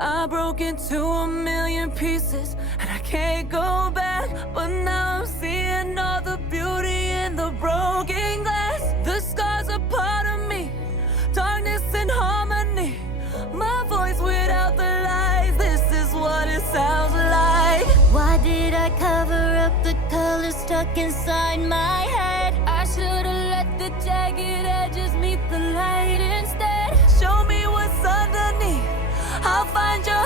I broke into a million pieces and I can't go back. But now I'm seeing all the beauty in the broken glass. The scars are part of me, darkness and harmony. My voice without the lies, this is what it sounds like. Why did I cover up the colors stuck inside my head? I should've let the jagged edges meet the light instead. Show me what's underneath, I'll find you.